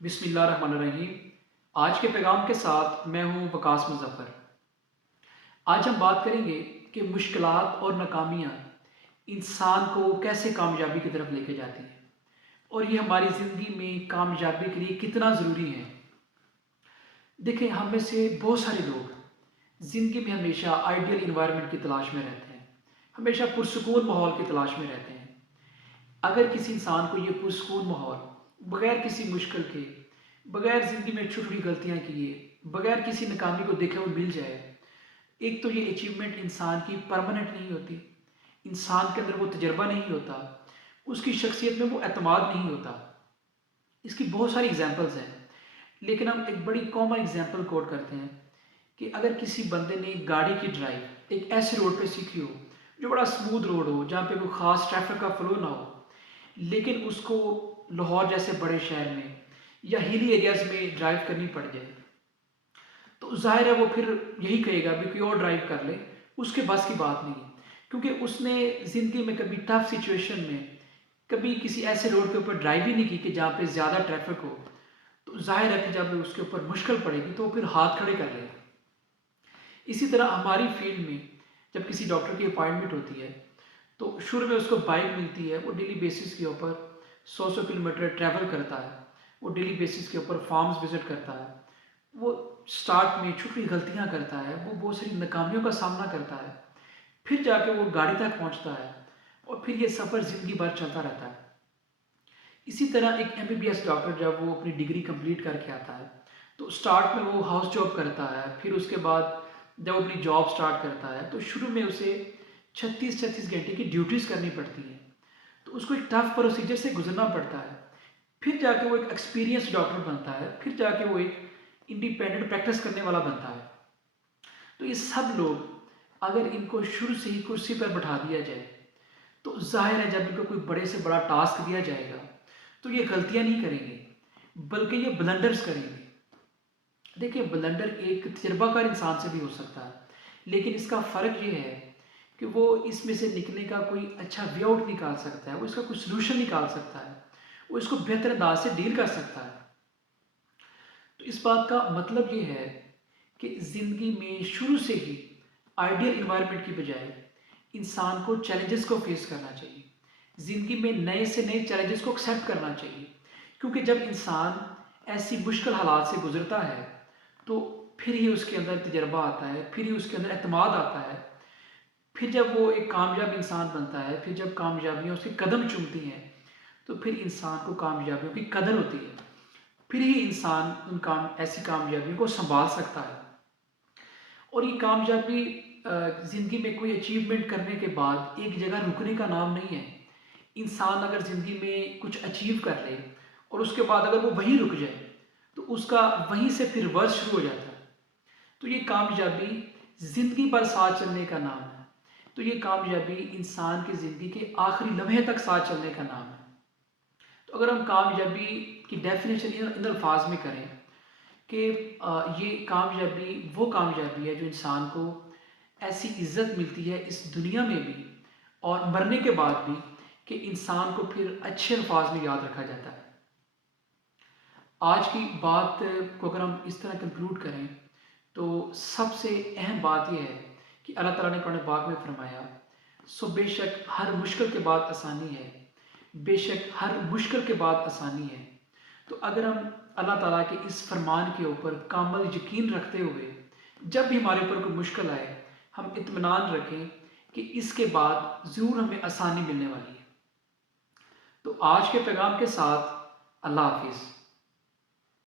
बिस्मिल्लाहिर्रहमानिर्रहीम। आज के पैगाम के साथ मैं हूं वकास मुज़फ़्फ़र। आज हम बात करेंगे कि मुश्किलात और नाकामियाँ इंसान को कैसे कामयाबी की तरफ लेके जाती हैं और ये हमारी ज़िंदगी में कामयाबी के लिए कितना ज़रूरी है। देखें, हम में से बहुत सारे लोग ज़िंदगी में हमेशा आइडियल एनवायरनमेंट की तलाश में रहते हैं, हमेशा पुरसुकून माहौल की तलाश में रहते हैं। अगर किसी इंसान को ये पुरसुकून माहौल बगैर किसी मुश्किल के, बगैर ज़िंदगी में छोटी-छोटी गलतियाँ किए, बगैर किसी नाकामी को देखे हुए मिल जाए, एक तो ये अचीवमेंट इंसान की परमानेंट नहीं होती, इंसान के अंदर वो तजर्बा नहीं होता, उसकी शख्सियत में वो एतमाद नहीं होता। इसकी बहुत सारी एग्ज़ाम्पल्स हैं, लेकिन हम एक बड़ी कॉमन एग्ज़ाम्पल कोट करते हैं कि अगर किसी बंदे ने गाड़ी की ड्राइव एक ऐसे रोड पे सीखी हो, जो बड़ा स्मूथ रोड हो, जहाँ पे कोई ख़ास ट्रैफ़िक का फ़्लो ना हो, लेकिन उसको लाहौर जैसे बड़े शहर में या हिली एरियाज़ में ड्राइव करनी पड़ जाए, तो ज़ाहिर है वो फिर यही कहेगा भी कोई और ड्राइव कर ले, उसके बस की बात नहीं है। क्योंकि उसने ज़िंदगी में कभी टफ़ सिचुएशन में, कभी किसी ऐसे रोड के ऊपर ड्राइव ही नहीं की कि जहाँ पे ज़्यादा ट्रैफ़िक हो, तो ज़ाहिर है कि जब उसके ऊपर मुश्किल पड़ेगी तो वो फिर हाथ खड़े कर लेगा। इसी तरह हमारी फील्ड में जब किसी डॉक्टर की अपॉइंटमेंट होती है, तो शुरू में उसको बाइक मिलती है, वो डेली बेसिस के ऊपर 100-100 किलोमीटर ट्रैवल करता है, वो डेली बेसिस के ऊपर फार्म्स विज़िट करता है, वो स्टार्ट में छोटी गलतियाँ करता है, वो बहुत सारी नाकामियों का सामना करता है, फिर जाके वो गाड़ी तक पहुँचता है और फिर ये सफ़र ज़िंदगी भर चलता रहता है। इसी तरह एक एमबीबीएस डॉक्टर जब वो अपनी डिग्री कंप्लीट करके आता है, तो स्टार्ट में वो हाउस जॉब करता है, फिर उसके बाद जब वो अपनी जॉब स्टार्ट करता है, तो शुरू में उसे 36-36 घंटे की ड्यूटीज़ करनी पड़ती हैं, तो उसको एक टफ़ प्रोसीजर से गुजरना पड़ता है। फिर जाके वो एक एक्सपीरियंस्ड डॉक्टर बनता है, फिर जाके वो एक इंडिपेंडेंट प्रैक्टिस करने वाला बनता है। तो ये सब लोग अगर इनको शुरू से ही कुर्सी पर बैठा दिया जाए, तो ज़ाहिर है जब इनको कोई बड़े से बड़ा टास्क दिया जाएगा, तो ये गलतियाँ नहीं करेंगे, बल्कि ये ब्लंडर्स करेंगे। देखिए, ब्लंडर एक तजर्बाकार इंसान से भी हो सकता है, लेकिन इसका फ़र्क ये है कि वो इसमें से निकलने का कोई अच्छा वे आउट निकाल सकता है, वो इसका कोई सॉल्यूशन निकाल सकता है, वो इसको बेहतर अंदाज से डील कर सकता है। तो इस बात का मतलब ये है कि ज़िंदगी में शुरू से ही आइडियल एनवायरनमेंट की बजाय इंसान को चैलेंजेस को फेस करना चाहिए। ज़िंदगी में नए से नए चैलेंजेस को एक्सेप्ट करना चाहिए, क्योंकि जब इंसान ऐसी मुश्किल हालात से गुज़रता है, तो फिर ही उसके अंदर तजर्बा आता है, फिर ही उसके अंदर एतमाद आता है, फिर जब वो एक कामयाब इंसान बनता है, फिर जब कामयाबियाँ उसके कदम चूमती हैं, तो फिर इंसान को कामयाबियों की कदर होती है। फिर ही इंसान उन ऐसी कामयाबियों को सँभाल सकता है। और ये कामयाबी ज़िंदगी में कोई अचीवमेंट करने के बाद एक जगह रुकने का नाम नहीं है। इंसान अगर ज़िंदगी में कुछ अचीव कर ले और उसके बाद अगर वो वहीं रुक जाए, तो उसका वहीं से फिर वर्ष शुरू हो जाता है। तो ये कामयाबी ज़िंदगी भर साथ चलने का नाम है। तो ये कामयाबी इंसान की ज़िंदगी के आखिरी लम्हे तक साथ चलने का नाम है। तो अगर हम कामयाबी की डेफिनेशन इन अल्फाज में करें कि ये कामयाबी वो कामयाबी है जो इंसान को ऐसी इज़्ज़त मिलती है इस दुनिया में भी और मरने के बाद भी, कि इंसान को फिर अच्छे अल्फाज में याद रखा जाता है। आज की बात को अगर हम इस तरह कंक्लूड करें, तो सबसे अहम बात यह है कि अल्लाह ताला ने कुरान पाक में फरमाया, सो बेशक हर मुश्किल के बाद आसानी है, बेशक हर मुश्किल के बाद आसानी है। तो अगर हम अल्लाह ताला के इस फरमान के ऊपर कामल यकीन रखते हुए जब भी हमारे ऊपर कोई मुश्किल आए, हम इत्मीनान रखें कि इसके बाद ज़रूर हमें आसानी मिलने वाली है। तो आज के पैगाम के साथ अल्लाह हाफिज़।